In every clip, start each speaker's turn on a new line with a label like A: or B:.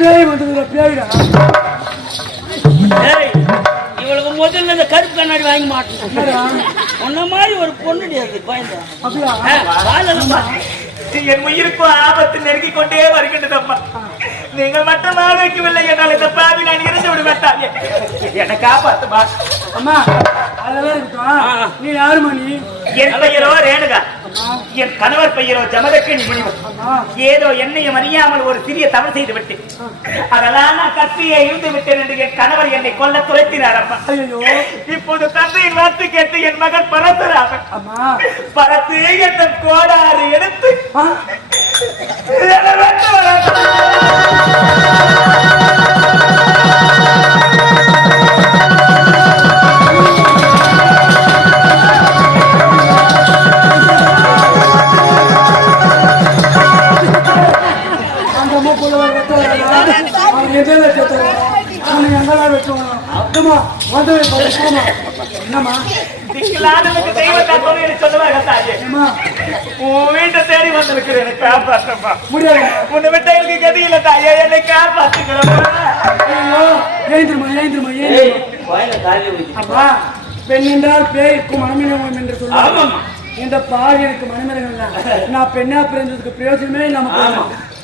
A: பேய்
B: வந்து பேய்டா.
A: ஏய் இவளுக்கு முதல்ல இந்த கருப்பு கண்ணாடி வாங்கி மாட்டேன் உன்ன மாதிரி ஒரு பொண்ணுடி அது பயந்தா.
B: அப்படியா.
C: என் உயிருக்கு ஆபத்து நெருங்கிக் கொண்டே வருகின்றதம்மா. நீங்கள் மட்டும் ஆரோக்கியமில்லை என்றால் இந்த பாவி நான் இருந்து விட மாட்டாங்க என்னை காப்பாத்துமா.
B: அம்மா அதெல்லாம் இருக்கட்டும். நீ யாருமா நீ?
C: என் பெயரோ ரேணுகா. என் கணவர் பெயரோ ஜமதக்கணி
B: அம்மா
C: ஏதோ என்னையும் அறியாமல் ஒரு சிறிய தவறு செய்து விட்டேன் அதெல்லாம் நான் கத்தியை இழுந்து விட்டேன் என்று என் கணவர் என்னை கொல்ல துளைத்தினார் அம்மா. இப்போது தந்தையின் வார்த்தை கேட்டு என் மகன்
B: அம்மா.
C: பரத்து என்ற கோடாறு எடுத்து
B: வந்து போய் போமா. என்னம்மா?
C: தெய்வத்தா தொழில் சொல்லுவாங்க தாயே உன் வீட்டை தேடி வந்திருக்கிறேன் என்னை காப்பாற்றப்பா
B: முடியாது.
C: உன்னை விட்ட எனக்கு கதி இல்லை தாயே என்னை காப்பாற்றுகிறப்பா
B: ஐயோ ஏந்திரமா ஏந்திரமா ஏந்திரமா. அப்பா பெண் என்றால் பேய்க்கும் மனமினவம் என்று சொல்லுவாங்க. இந்த பாவியனுக்கு மனமினகம் நான் பெண்ணா பிறந்ததுக்கு பிரயோஜனமே நமக்கு.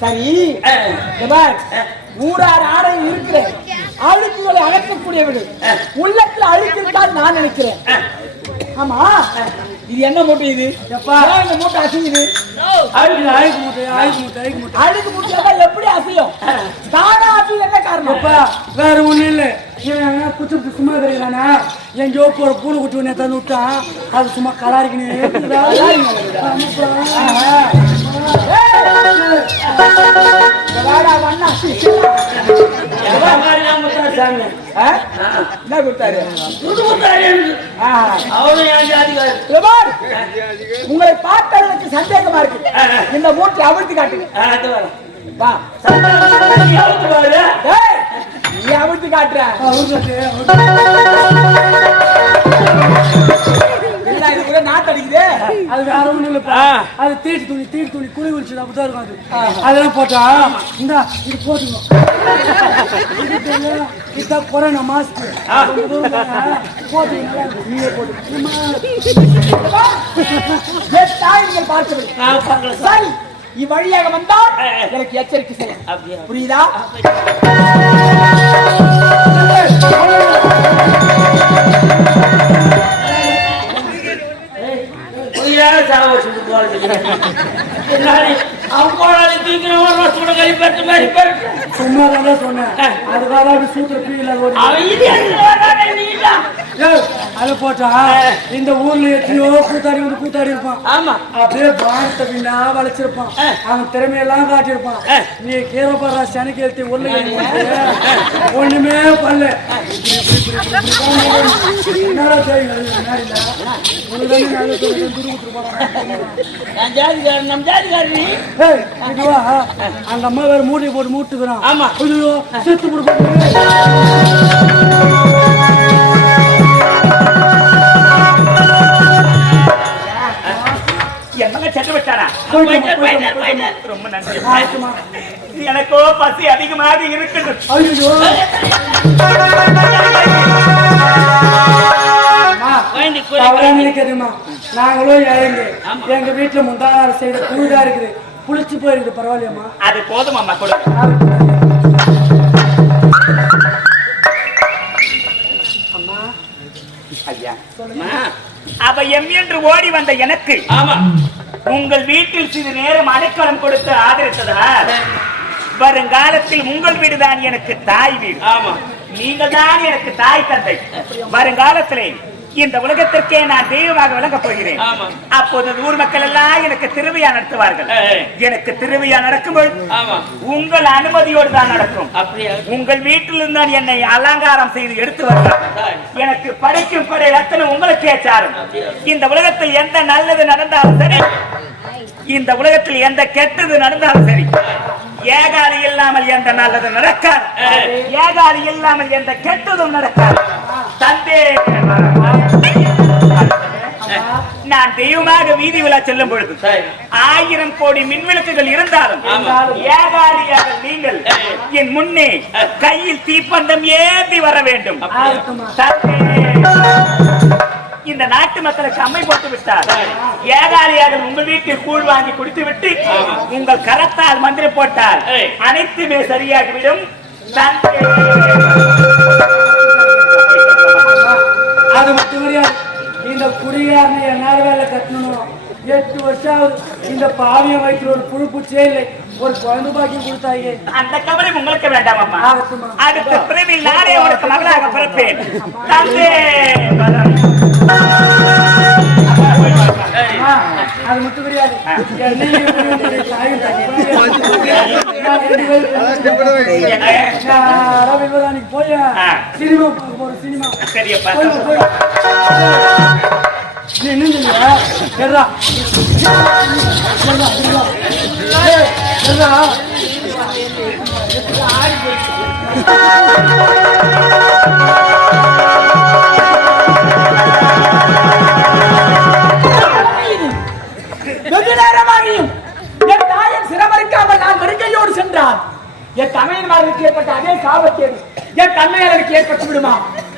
D: என் சரி ஊரார் ஆடை இருக்கிற அழுக்குகளை அகற்றக்கூடியவர்கள் உள்ளத்துல அழுக்கு நான் நினைக்கிறேன். ஆமா? இது என்ன மூட்டை இது? இந்த மூட்டை அசையுது?
B: ஆயுத ஆயுத மூட்டை ஆயுத மூட்டை ஆயுத மூட்டை
D: அழுக்கு மூட்டையா எப்படி அசையும்? தானா அசையும் என்ன காரணம்?
B: அப்பா வேற ஒண்ணும் இல்ல. குச்சி குச்சி சும்மா கிடைக்கிறானா எங்கேயோ போற பூனை குட்டி ஒன்று தந்து விட்டான் அது சும்மா கலாரிக்கினே
D: என்ன கொடுத்தாரு
A: எனக்கு.
D: உங்களை பார்த்தவர்களுக்கு சந்தேகமா இருக்கு இந்த மூட்டை அவிழ்த்து காட்டுங்க வா நீ அவிழ்த்து காட்டுற
B: அது வேற ஒண்ணும் இல்லப்பா. அது தீட்டு துணி தீட்டு துணி குளி குளிச்சது அப்படிதான் இருக்கும் அது அதெல்லாம் போட்டா இந்த இது தெரியல, இதுதான் கொரோனா மாஸ்க் போட்டு நீயே போட்டு.
D: என் தாய் நீங்கள் பார்த்தவர்கள்
A: நான் பார்க்கல சார்.
D: இவ்வழியாக வந்தால். எனக்கு எச்சரிக்கை செய்ய புரியுதா?
A: உயிராக சாவ வச்சு பின்னாடி அவன் கோடாலி தூக்கிறவன் சுட கறி பெருட்டு மாதிரி பெருட்டு
B: சும்மா தான் சொன்னேன் அதுக்காக சூத்திர பீல
A: அவன் இது
B: அதை போட்டா இந்த ஊர்ல எத்தனையோ கூத்தாடி வந்து கூத்தாடி இருப்பான்.
A: ஆமா.
B: அப்படியே பாரத்தை பின்னா வளைச்சிருப்பான். அவன் திறமையெல்லாம் காட்டியிருப்பான். நீ கீரை பாடுறா சனிக்கு எழுத்தி உள்ள ஒண்ணுமே பண்ணல. அந்த அம்மா வேற மூட்டையை போட்டு மூட்டுக்கிறான்
A: ஆமா.
B: செத்து போடு
C: ரொம்ப நன்றி. எனக்கோ பசி அதிகமாக
B: நினைக்காதீம்மா நாங்களும் ஏழைங்க. எங்க வீட்டுல முந்தானார் செய்த குழுதா இருக்குது. புளிச்சு போயிருக்குது பரவாயில்லையம்மா?
C: அது போதும் அம்மா கொடு.
B: அம்மா.
C: ஐயா.
A: அம்மா,
C: அவ எம் என்று ஓடி வந்த எனக்கு
A: ஆமா.
C: உங்கள் வீட்டில் சிறு நேரம் அடைக்கலம் கொடுத்து ஆதரித்ததால் வருங்காலத்தில் உங்கள் வீடுதான் எனக்கு தாய் வீடு.
A: ஆமா.
C: நீங்கள் தான் எனக்கு தாய் தந்தை. வருங்காலத்திலே இந்த உலகத்திற்கே நான் தெய்வமாக விளங்கப் போகிறேன். அப்போது ஊர் மக்கள் எல்லாம் எனக்கு திருவிழா நடத்துவார்கள். எனக்கு திருவிழா நடக்கும்போது உங்கள் அனுமதியோடு தான் நடக்கும். உங்கள் வீட்டிலிருந்து தான் என்னை அலங்காரம் செய்து எடுத்து வருகிறார் எனக்கு படைக்கும் படை அத்தனை உங்களுக்கே சாரும். இந்த உலகத்தில் எந்த நல்லது நடந்தாலும் சரி இந்த உலகத்தில் எந்த கெட்டது நடந்தாலும் சரி ஏகாதி இல்லாமல் எந்த நல்லது நடக்காது. ஏகாதி இல்லாமல் எந்த கெட்டதும் நடக்காது. நான் தெய்வமாக வீதி விழா செல்லும் பொழுது. ஆயிரம் கோடி மின்விளக்குகள் இருந்தாலும். ஏகாதியாக நீங்கள் என் முன்னே கையில் தீப்பந்தம் ஏந்தி வர வேண்டும். இந்த நாட்டு மக்களுக்கு அம்மை போட்டு விட்டார். ஏகாதியாக உங்கள் வீட்டில் கூழ் வாங்கி குடித்து விட்டு உங்கள் கரத்தால் மந்திரம் போட்டால். அனைத்துமே சரியாகிவிடும். தந்தை.
B: அது மட்டும் கிடையாது இந்த குடிகாரனை என்னால வேலை கட்டணும் எட்டு வருஷம் ஆகுது இந்த பாவியம் வைக்கிற ஒரு புழு பூச்சியே இல்லை ஒரு குழந்தை பாக்கியம் கொடுத்தாங்க
C: அந்த கவலை உங்களுக்கு வேண்டாம் அம்மா. அடுத்த பிறவில் நானே உனக்கு மகளாக பிறப்பேன். தந்தை
B: அது மட்டும் கிடையாது. என்னையும் என்னுடைய போய் சினிமா பார்க்க சினிமா
C: சரியப்பா
B: நீ
D: விடுமா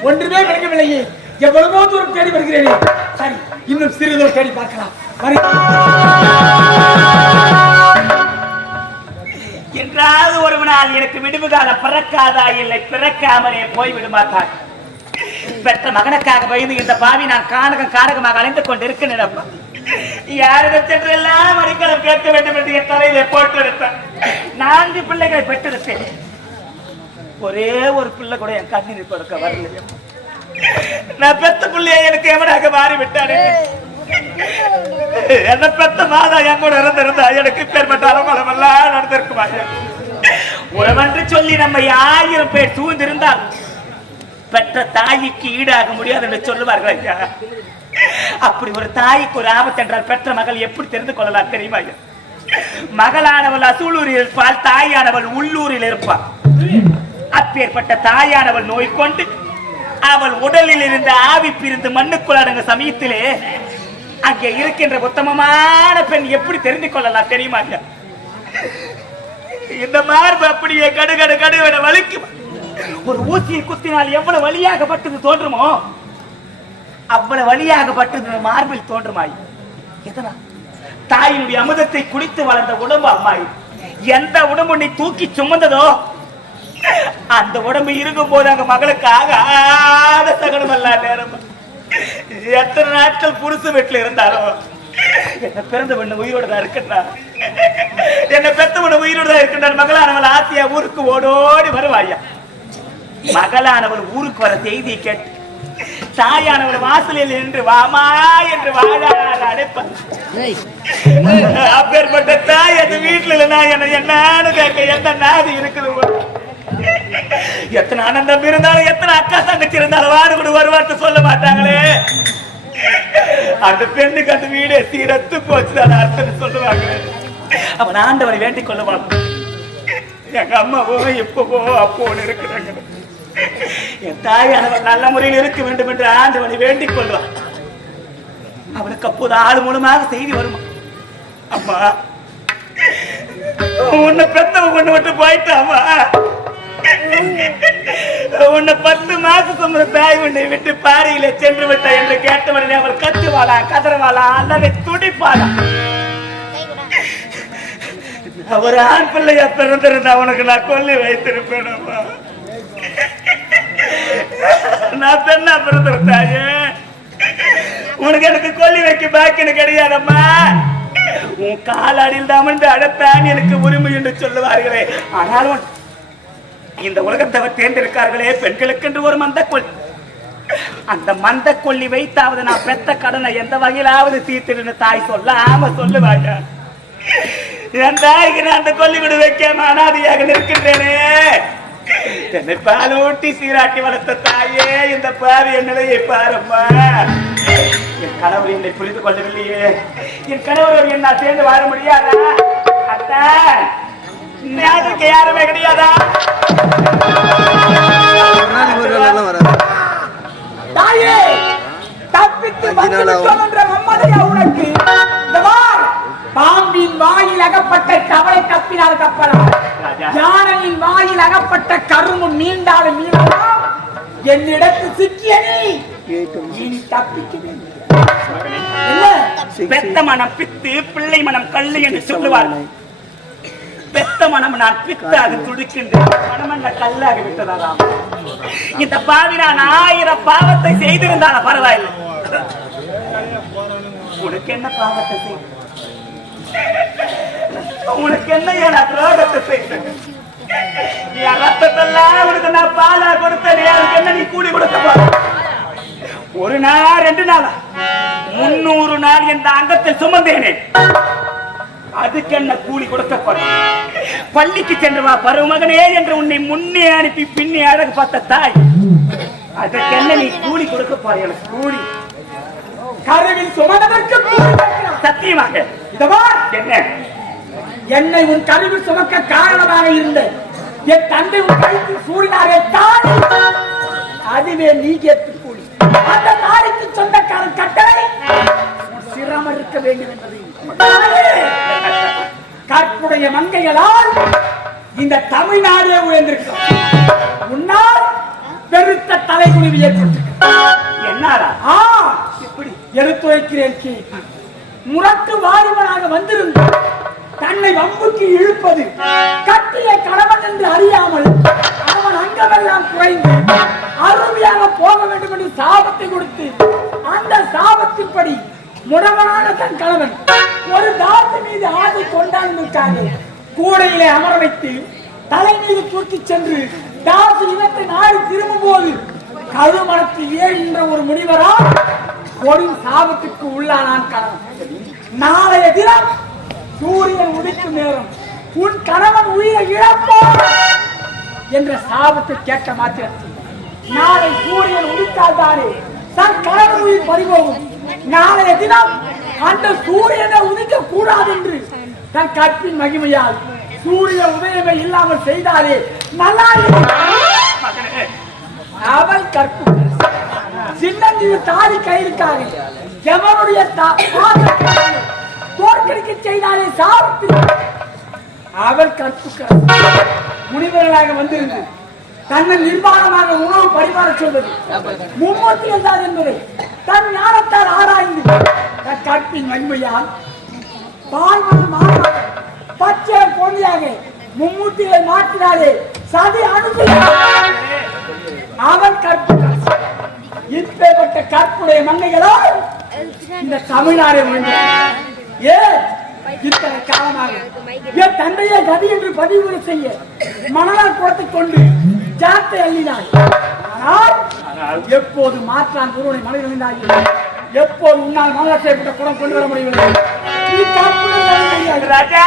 D: ஒன்றுமே விளங்கவில்லையே. எவ்வளவோ தூரம் தேடி வருகிறேனே. சரி இன்னும் சிறிது தேடி பார்க்கலாம்.
C: என்றாவது ஒரு நாள் எனக்கு விடுவு காலம் பிறக்காதா இல்லை பிறக்காமலே போய் விடுமாட்டார் பெற்ற மகனுக்காக பயந்து இந்த பாவி நான் கானகம் கானகமாக அலைந்து கொண்டிருக்கிறேன் யாரிடம் சென்றெல்லாம் அடிக்கலம் கேட்க வேண்டும் என்று என் தலையிலே போட்டு எடுத்தேன் நான்கு பிள்ளைகளை பெற்றெடுத்தேன் ஒரே ஒரு பிள்ளை கூட என் கண்ணீர் கொடுக்க வரலையே நான் பெத்த பிள்ளையை எனக்கு எவனாக மாறி விட்டானே? என்ன பெத்த மாதா என் கூட இருந்திருந்தா எனக்கு பேர்பட்ட அலமலம் எல்லாம் நடந்திருக்குமா? உறவென்று சொல்லி நம்ம ஆயிரம் பேர் சூழ்ந்திருந்தால் பெற்ற தாய்க்கு ஈடாக முடியாது என்று சொல்லுவார்கள் ஐயா. அப்படி ஒரு தாய்க்கு ஒரு ஆபத்து என்றால் பெற்ற மகள் எப்படி தெரிந்து கொள்ளலாம் தெரியுமா ஐயா? மகளானவள் அசூலூரில் இருப்பாள் தாயானவள் உள்ளூரில் இருப்பாள். அப்பேற்பட்ட தாயானவள் நோய் கொண்டு அவள் உடலில் இருந்த ஆவி பிரிந்து மண்ணுக்குள் அடங்க சமயத்திலே அங்கே இருக்கின்ற உத்தமமான பெண் எப்படி தெரிந்து கொள்ளலாம் தெரியுமா இந்த மார்பு அப்படியே கடு கடு கடுவென வலிக்கும். ஒரு ஊசியை குத்தினால் எவ்வளவு வழியாகப்பட்டது தோன்றுமோ அவ்வளவு வழியாகப்பட்டது இந்த மார்பில் தோன்றுமாய் எதனா தாயினுடைய அமுதத்தை குடித்து வளர்ந்த உடம்பு அம்மாய் எந்த உடம்பு நீ தூக்கி சுமந்ததோ அந்த உடம்பு இருக்கும் போது அங்க மகளுக்கு ஆகாத சகனம் அல்ல நேரம். எத்தனை நாட்கள் புருஷ வீட்டுல இருந்தாலும் என்ன பிறந்த பெண்ணு உயிரோட தான் இருக்கின்றா. என்ன பெத்த பெண்ணு உயிரோட தான் இருக்கின்றான். மகளானவள் ஆசியா ஊருக்கு ஓடோடி வருவாயா? மகளானவள் ஊருக்கு வர செய்தியை கேட்டு தாயானவர் வாசலில் நின்று வாமா என்று வாழார் அடைப்பார் அப்பேற்பட்ட தாய் அந்த வீட்டுல இல்லைனா என்ன என்னன்னு கேட்க எந்த நாதி இருக்குது எத்தனை ஆனந்தம் இருந்தாலும் எத்தனை அக்கா தங்கச்சி இருந்தாலும் வாடு கூட வருவார்த்து சொல்ல மாட்டாங்களே. அந்த பெண்ணுக்கு அந்த வீடு சீரத்து போச்சு அர்த்தம் சொல்லுவாங்க. அவன் ஆண்டவரை வேண்டிக் கொள்ளுவான் எங்க அம்மாவோ எப்பவோ அப்போன்னு இருக்கிறாங்க. என் தாயானவன் நல்ல முறையில் இருக்க வேண்டும் என்று ஆண்டவனை வேண்டிக் கொள்வான் அவனுக்கு அப்போது ஆள் மூலமாக செய்தி வருமா? அம்மா உன்னை பெத்தவ கொண்டு விட்டு போயிட்டாமா உன்னை பத்து மாசம் சுமந்த தாய் உன்னை விட்டு பாரியில சென்று விட்ட என்று கேட்டவனே அவள் கத்துவாளா கதறவாளா அல்லது துடிப்பாளா? அவர் ஆண் பிள்ளையா பிறந்திருந்தா உனக்கு நான் கொல்லி வைத்திருப்பேனப்பா நான் பெண்ணா பிறந்திருந்தாயே. உனக்கு எனக்கு கொல்லி வைக்க பாக்கின்னு கிடையாதம்மா. உன் காலாடியில் தான் அமர்ந்து அழைத்தான் எனக்கு உரிமை என்று சொல்லுவார்களே. ஆனாலும் இந்த உலகத்தவர் தேர்ந்தெடுக்கார்களே பெண்களுக்கு என்று ஒரு மந்த கொள்ளி அந்த மந்த கொல்லி வைத்தாவது நான் பெத்த கடனை எந்த வகையிலாவது தீர்த்திருந்த தாய் சொல்லாம சொல்லுவாங்க. என் தாய்க்கு நான் அந்த கொல்லி விடு வைக்க அனாதையாக நிற்கின்றேனே. என்னை பால் ஊட்டி சீராட்டி வளர்த்த தாயே இந்த பாவி என் நிலையை பாருமா என் கணவர் என்னை புரிந்து கொள்ளவில்லையே. என் கணவர் என்ன சேர்ந்து வாழ முடியாதா? அத்தா ஞாபகம் யாருமே கிடையாதா?
D: தாயே தப்பித்து வந்துவிட்டோம் என்ற மம்மதையா உனக்கு? பாம்பின் வாயில் அகப்பட்ட கவலை தப்பினால் தப்பலாம்
C: ராஜா.
D: யானையின் வாயில் அகப்பட்ட கரும்பு நீண்டாலும் மீளலாம் என்னிடத்தில் சிக்கிய நீ. இனி தப்பிக்கவே முடியாது. என்ன?
C: பெத்த மனம் பித்து பிள்ளை மனம் கல்லு என்று சொல்லுவார்கள் பெத்த மனம் நான் பித்தாக துடிக்கின்றேன். மனம் கல்லாக விட்டதாம் இந்த பாவி நான் ஆயிரம் பாவத்தை செய்திருந்தாலும் பரவாயில்லை. உனக்கு என்ன பாவத்தை செய்? உனக்கு என்ன ஏன் துரோகத்தை செய்தேன்? என் ரத்தத்தெல்லாம் உனக்கு நான் பாலா கொடுத்தேன். என்ன நீ கூலி கொடுக்க ஒரு நாள் ரெண்டு நாளா? முன்னூறு நாள் என்ற அங்கத்தை சுமந்தேனே. அதுக்கு என்ன கூலி கொடுக்கப்படும் பள்ளிக்கு சென்று வா பருவமகனே என்று உன்னை முன்னே அனுப்பி பின்னே அழகு பார்த்த தாய். அதுக்கு என்ன நீ கூலி கொடுக்க எனக்கு? கூலி.
D: கருவில் சுமந்ததற்கு.
C: சத்தியமாக. என்ன?
D: என்னை உன் கருவில் சுமக்க காரணமாக இருந்த என் தந்தை உன் கழுத்தில் சூடினாரே தாடி அதுவே நீ கேட்டு கூலி. அந்த நாளைக்கு சொந்தக்காரன் கட்டளை. சிரமம் இருக்க வேண்டும் என்பது. தாயே, மங்கைகளால் இந்த தமிழ்நாடே உயர்ந்திருக்கும் உன்னால் பெருத்த தலைகுனிவு ஏற்பட்டிருக்கிறது.
C: என்னாரா
D: ஆ இப்படி எடுத்துரைக்கிறேன் கீ. முரட்டு வாலிபனாக வந்திருந்த தன்னை வம்புக்கு இழுப்பது கட்டிய கணவன் என்று அறியாமல் அவன் அங்கமெல்லாம் குறைந்து அருமையாக போக வேண்டும் என்று சாபத்தை கொடுத்து அந்த சாபத்தின்படி முடவனான தன் கணவன் ஒரு தாத்து மீது ஆசை கொண்டாடுவதற்காக கூடையிலே அமர வைத்து தலை மீது தூக்கிச் சென்று தாசு இவற்றை நாடு திரும்பும் போது கழுமரத்தில் ஏறுகின்ற ஒரு முனிவரா கொடும் சாபத்துக்கு உள்ளானான் கணவன். நாளைய தினம் சூரியன் உதிக்கும் நேரம் உன் கணவன் உயிரை இழப்பான் என்ற சாபத்தை கேட்ட மாத்திரத்தில் நாளை சூரியன் உதித்தால்தானே தன் கணவன் உயிர் பறிபோகும். நாளைய தினம் அந்த சூரியனை உதிக்க கூடாது என்று தன் கற்பின் மகிமையால் சூரிய உதயமே இல்லாமல் செய்தாலே நல்லா அவள் கற்பு. சின்னஞ்சிறு தாலி கயிறுக்காக எவருடைய தா- தோற்கடிக்க செய்தாலே சாப்பிட்டு அவள் கற்பு. முனிவர்களாக வந்திருந்தேன் தன்னை நிர்வாணமாக உணவு பரிமாற சொல்வது. மும்மூர்த்தி என்றார் என்பதை தன் ஞானத்தால் ஆராய்ந்து கற்பின் வன்மையால் பால்மணி மாறாக பச்சை பொன்னியாக மும்மூர்த்திகளை மாற்றினாலே சதி அனுப்பி அவன் கற்பு இப்பேற்பட்ட கற்புடைய மங்கைகளால் இந்த தமிழ்நாடு ஏ இத்தனை காலமாக. என் தந்தையை கதி என்று பதிவு செய்ய மணலால் குளத்தை கொண்டு ஜாத்தை அள்ளினாய். ஆனால் எப்போது மாற்றான் ஒருவனை மனைவி நின்றாய் எப்போது உன்னால் மனதாக செய்யப்பட்ட குணம் கொண்டு வர முடியவில்லை? நீ.
C: ராஜா!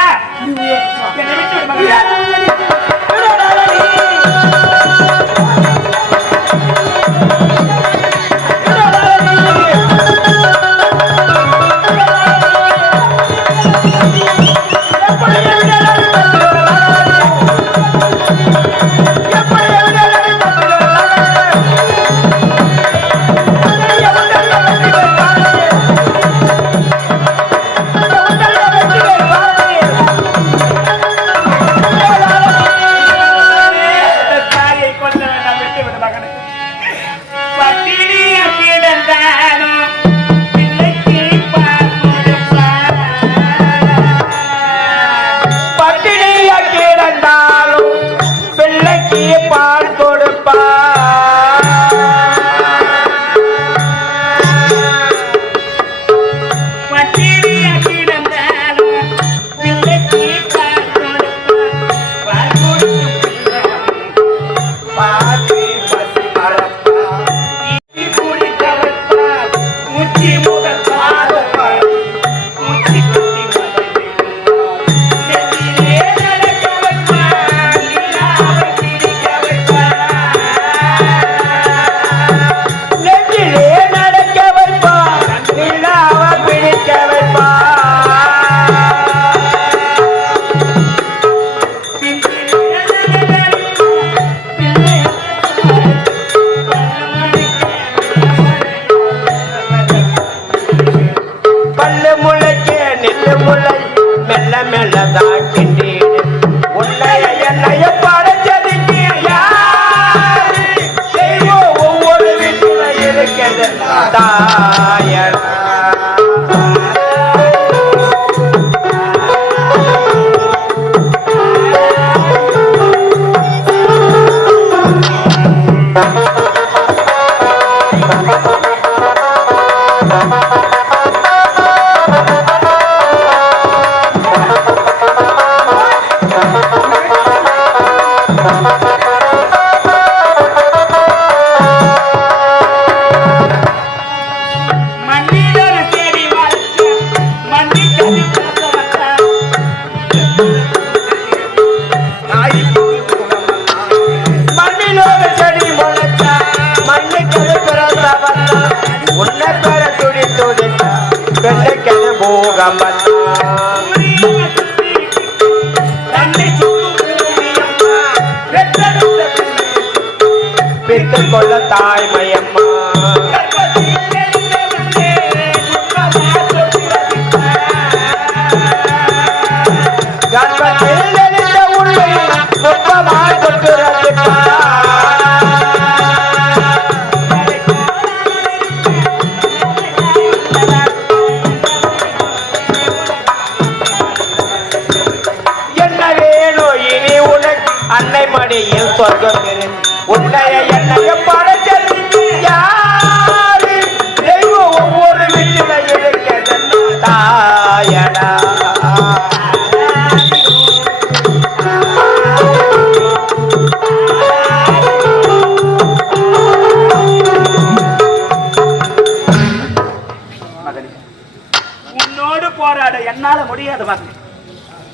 C: என்னால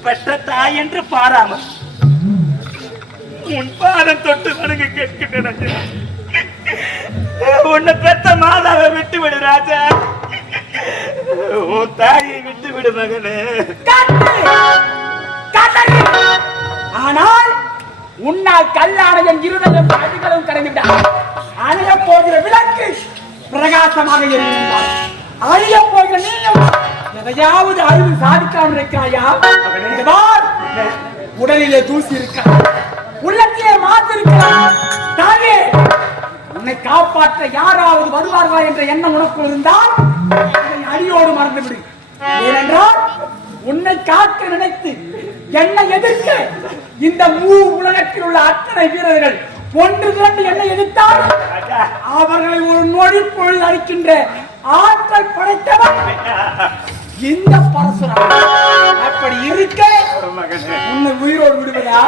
C: பெற்ற தாய் என்று பாராமல். உன் பாதம் தொட்டு வணங்க கேட்கின்றன உன்னை பெத்த மாதாவை விட்டு விடு ராஜா. உன் தாயை விட்டு விடு மகனே.
D: ஆனால் உன்னால் கல்லாணையம் இருதயம் அடிகளும் கடந்துவிட்டார் அணைய போகிற விளக்கு பிரகாசமாக எரியுங்கள் அழிய போகிற நீயும் எதையாவது அறிவு சாதிக்காமல் இருக்கிறாயா. உடலிலே தூசி இருக்கா? உள்ளத்திலே மாத்து தாயே உன்னை காப்பாற்ற யாராவது வருவார்களா என்ற எண்ணம் உனக்குள் இருந்தால் அடியோடு மறந்துவிடு. ஏனென்றால் உன்னை காக்க நினைத்து என்னை எதிர்க்க இந்த மூ உலகத்தில் உள்ள அத்தனை வீரர்கள் ஒன்று திரண்டு என்னை எதிர்த்தால் அவர்களை ஒரு நொடி பொழுது அளிக்கின்ற ஆற்றல் படைத்தவன் இந்த பரசுரம் அப்படி இருக்க. உன்னை உயிரோடு விடுவதா